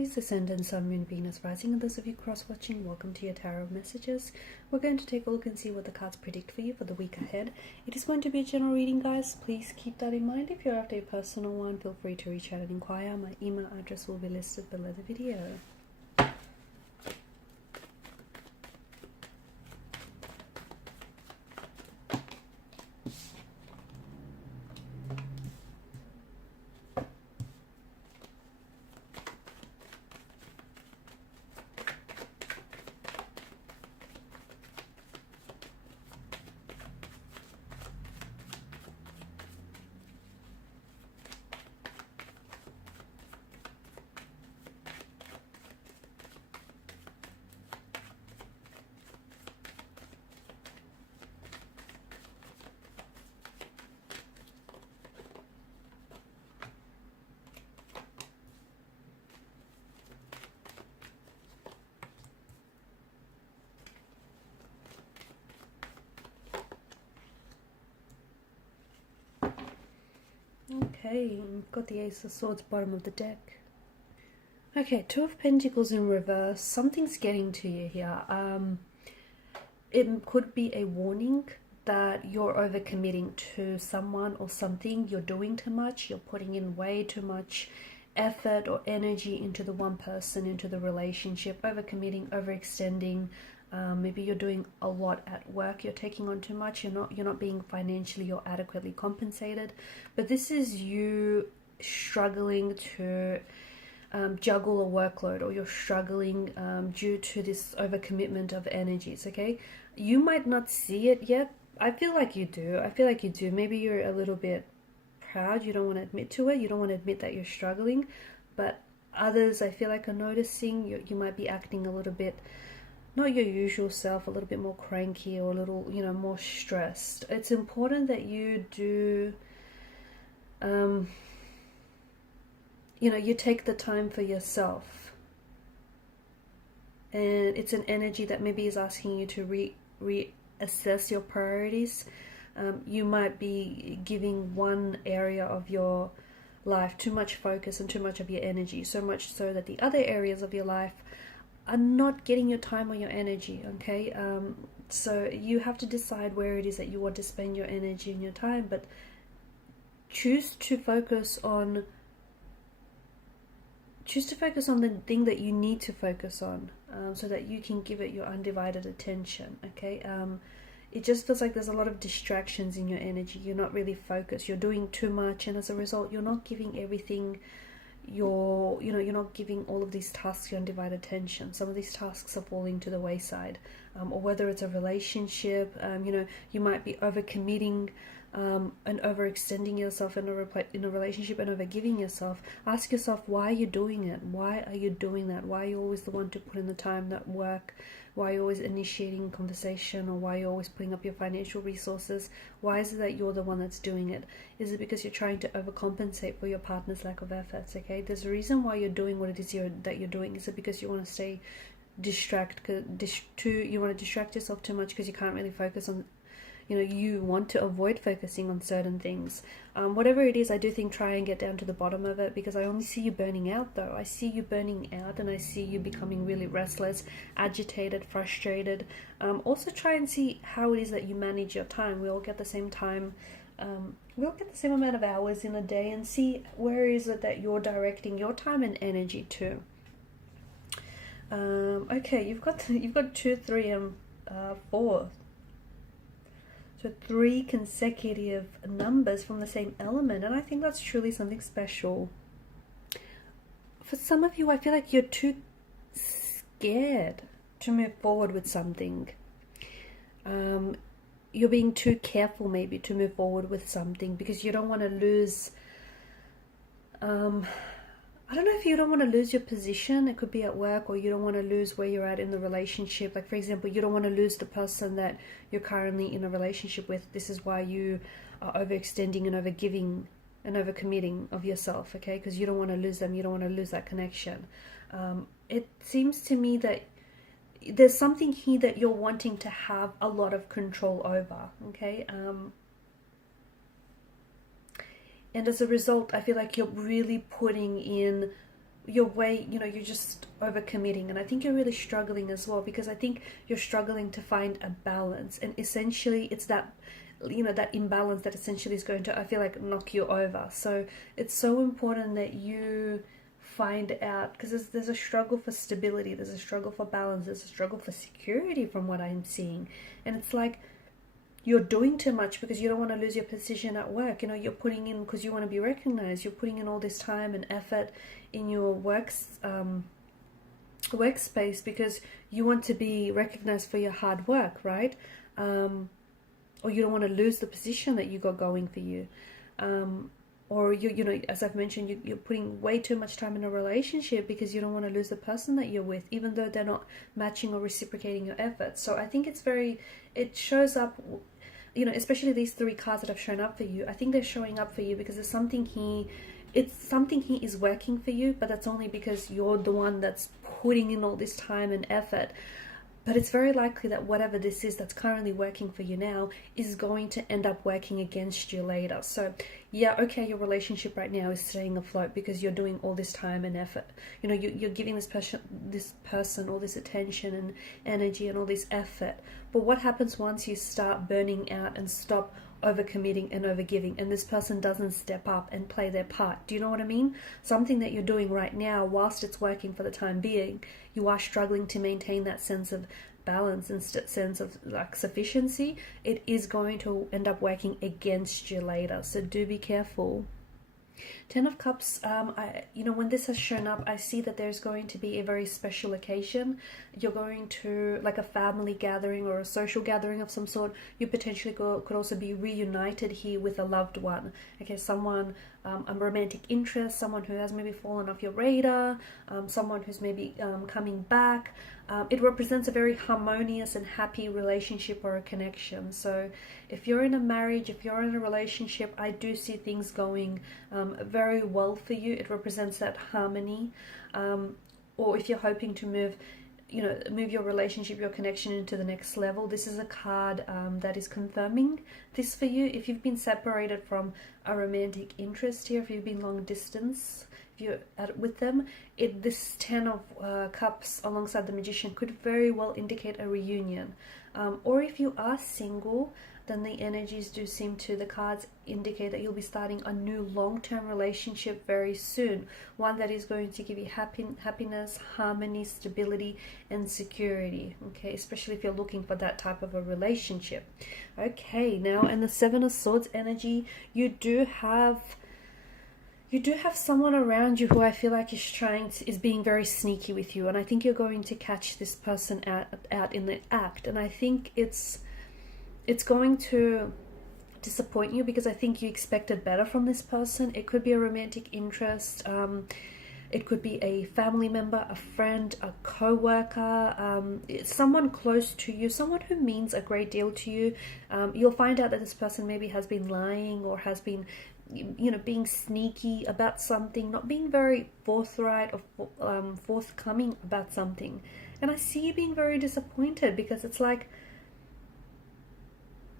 Aries, Ascendant, Sun, Moon, Venus, Rising, and those of you cross-watching, welcome to your tarot messages. We're going to take a look and see what the cards predict for you for the week ahead. It is going to be a general reading, guys. Please keep that in mind. If you're after a personal one, feel free to reach out and inquire. My email address will be listed below the video. Okay, we've got the Ace of Swords bottom of the deck. Okay, Two of Pentacles in reverse. Something's getting to you here. It could be a warning that you're overcommitting to someone or something. You're doing too much. You're putting in way too much effort or energy into the one person, into the relationship. Overcommitting, overextending. Maybe you're doing a lot at work, you're taking on too much, you're not being financially or adequately compensated, but this is you struggling to juggle a workload, or you're struggling due to this overcommitment of energies. Okay, you might not see it yet. I feel like you do. Maybe you're a little bit proud, you don't want to admit to it, you don't want to admit that you're struggling, but others, I feel like, are noticing. You might be acting a little bit not your usual self, a little bit more cranky, or a little, more stressed. It's important that you do, you take the time for yourself. And it's an energy that maybe is asking you to reassess your priorities. You might be giving one area of your life too much focus and too much of your energy, so much so that the other areas of your life are not getting your time or your energy. Okay, so you have to decide where it is that you want to spend your energy and your time, but choose to focus on the thing that you need to focus on, so that you can give it your undivided attention. Okay, it just feels like there's a lot of distractions in your energy. You're not really focused, you're doing too much, and as a result you're not giving everything you're not giving all of these tasks your undivided attention. Some of these tasks are falling to the wayside, or whether it's a relationship, you might be overcommitting and overextending yourself in a relationship and overgiving yourself. Ask yourself, why are you doing it? Why are you doing that? Why are you always the one to put in the time, that work? Why are you always initiating conversation, or why are you always putting up your financial resources? Why is it that you're the one that's doing it? Is it because you're trying to overcompensate for your partner's lack of efforts? Okay, there's a reason why you're doing what it is that you're doing. Is it because you want to stay you want to distract yourself too much because you can't really focus on, you want to avoid focusing on certain things? Whatever it is, I do think try and get down to the bottom of it, because I only see you burning out though. I see you burning out, and I see you becoming really restless, agitated, frustrated. Also try and see how it is that you manage your time. We all get the same time. We all get the same amount of hours in a day, and see where is it that you're directing your time and energy to. Okay, you've got 2, 3, and 4. So 3 consecutive numbers from the same element, and I think that's truly something special. For some of you, I feel like you're too scared to move forward with something. You're being too careful maybe to move forward with something because you don't want to lose, I don't know if you don't want to lose your position. It could be at work, or you don't want to lose where you're at in the relationship. Like, for example, you don't want to lose the person that you're currently in a relationship with. This is why you are overextending and overgiving and overcommitting of yourself, okay? Because you don't want to lose them. You don't want to lose that connection. It seems to me that there's something here that you're wanting to have a lot of control over, okay? And as a result, I feel like you're really putting in you're just overcommitting, and I think you're really struggling as well, because I think you're struggling to find a balance, and essentially it's that, that imbalance that essentially is going to, I feel like, knock you over. So it's so important that you find out, because there's a struggle for stability, there's a struggle for balance, there's a struggle for security from what I'm seeing. And it's like you're doing too much because you don't want to lose your position at work. You're putting in, because you want to be recognized, you're putting in all this time and effort in your workspace because you want to be recognized for your hard work, right? Or you don't want to lose the position that you got going for you. Or as I've mentioned, you're putting way too much time in a relationship because you don't want to lose the person that you're with, even though they're not matching or reciprocating your efforts. So I think it shows up, especially these 3 cards that have shown up for you. I think they're showing up for you because it's something he is working for you, but that's only because you're the one that's putting in all this time and effort. But it's very likely that whatever this is that's currently working for you now is going to end up working against you later. So yeah, okay, your relationship right now is staying afloat because you're doing all this time and effort. You're giving this person all this attention and energy and all this effort. But what happens once you start burning out and stop overcommitting and overgiving, and this person doesn't step up and play their part? Do you know what I mean? Something that you're doing right now, whilst it's working for the time being, you are struggling to maintain that sense of balance and sense of like sufficiency. It is going to end up working against you later, so do be careful. 10 of Cups, when this has shown up, I see that there's going to be a very special occasion. You're going to, like a family gathering or a social gathering of some sort. You potentially could also be reunited here with a loved one. Okay, someone, a romantic interest, someone who has maybe fallen off your radar, someone who's maybe coming back. It represents a very harmonious and happy relationship or a connection. So if you're in a marriage, if you're in a relationship, I do see things going very well for you. It represents that harmony. Or if you're hoping to move your relationship, your connection into the next level, this is a card that is confirming this for you. If you've been separated from a romantic interest here, if you've been long distance, if you're with them, this 10 of Cups alongside the Magician could very well indicate a reunion. Or if you are single, then the energies do seem to, the cards indicate that you'll be starting a new long-term relationship very soon. One that is going to give you happiness, harmony, stability, and security. Okay, especially if you're looking for that type of a relationship. Okay, now in the 7 of Swords energy, you do have someone around you who I feel like is being very sneaky with you, and I think you're going to catch this person out in the act, and I think it's going to disappoint you because I think you expected better from this person. It could be a romantic interest, it could be a family member, a friend, a co-worker, someone close to you, someone who means a great deal to you. You'll find out that this person maybe has been lying or has been being sneaky about something, not being very forthright or forthcoming about something. And I see you being very disappointed because it's like,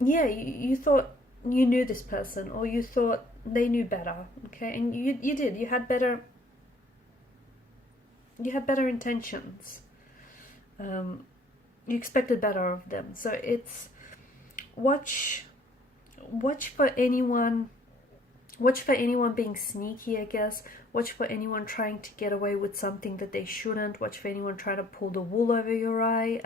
yeah, you thought you knew this person, or you thought they knew better, okay? And you did. You had better intentions. You expected better of them. So it's watch for anyone being sneaky, I guess. Watch for anyone trying to get away with something that they shouldn't. Watch for anyone trying to pull the wool over your eye.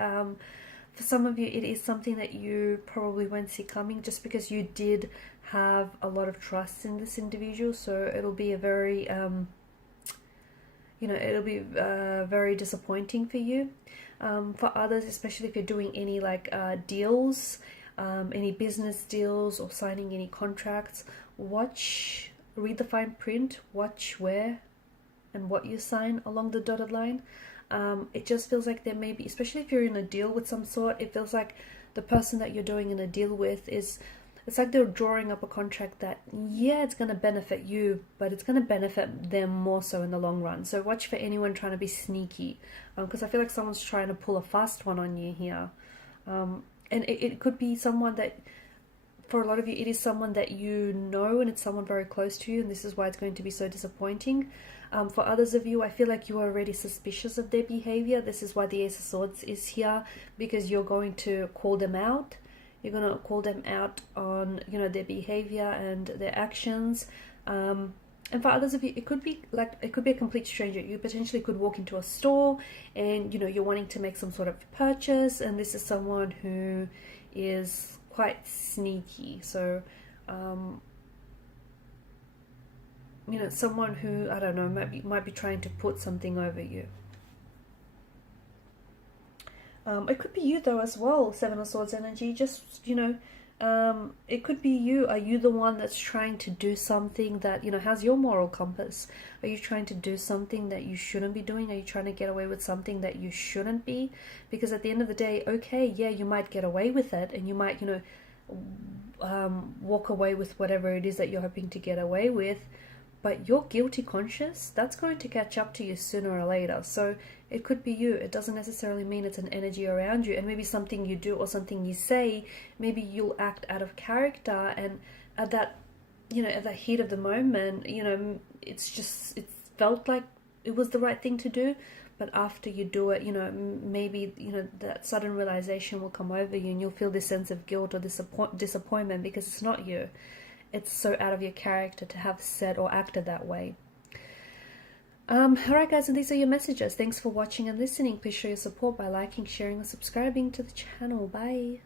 For some of you, it is something that you probably won't see coming, just because you did have a lot of trust in this individual. So it'll be a very, very disappointing for you. For others, especially if you're doing any deals, any business deals or signing any contracts, read the fine print, watch where and what you sign along the dotted line. It just feels like there may be, especially if you're in a deal with some sort, it feels like the person that you're doing in a deal with it's like they're drawing up a contract that, yeah, it's going to benefit you, but it's going to benefit them more so in the long run. So watch for anyone trying to be sneaky, because I feel like someone's trying to pull a fast one on you here. And it could be someone that, for a lot of you, it is someone that you know, and it's someone very close to you, and this is why it's going to be so disappointing. For others of you, I feel like you are already suspicious of their behavior. This is why the Ace of Swords is here, because you're going to call them out. You're going to call them out on, you know, their behavior and their actions. And for others of you, it could be a complete stranger. You potentially could walk into a store and, you know, you're wanting to make some sort of purchase, and this is someone who is quite sneaky. So, you know, someone who, I don't know, might be trying to put something over you. It could be you though as well, Seven of Swords energy. Just, you know, it could be you. Are you the one that's trying to do something that, you know, how's your moral compass? Are you trying to do something that you shouldn't be doing? Are you trying to get away with something that you shouldn't be? Because at the end of the day, okay, yeah, you might get away with it, and you might, you know, walk away with whatever it is that you're hoping to get away with, but your guilty conscience, that's going to catch up to you sooner or later. So it could be you. It doesn't necessarily mean it's an energy around you, and maybe something you do or something you say, maybe you'll act out of character, and at that, you know, at that heat of the moment, you know, it felt like it was the right thing to do, but after you do it, you know, maybe, you know, that sudden realization will come over you, and you'll feel this sense of guilt or disappointment because it's not you. It's so out of your character to have said or acted that way. Alright guys, and these are your messages. Thanks for watching and listening. Please show your support by liking, sharing, or subscribing to the channel. Bye.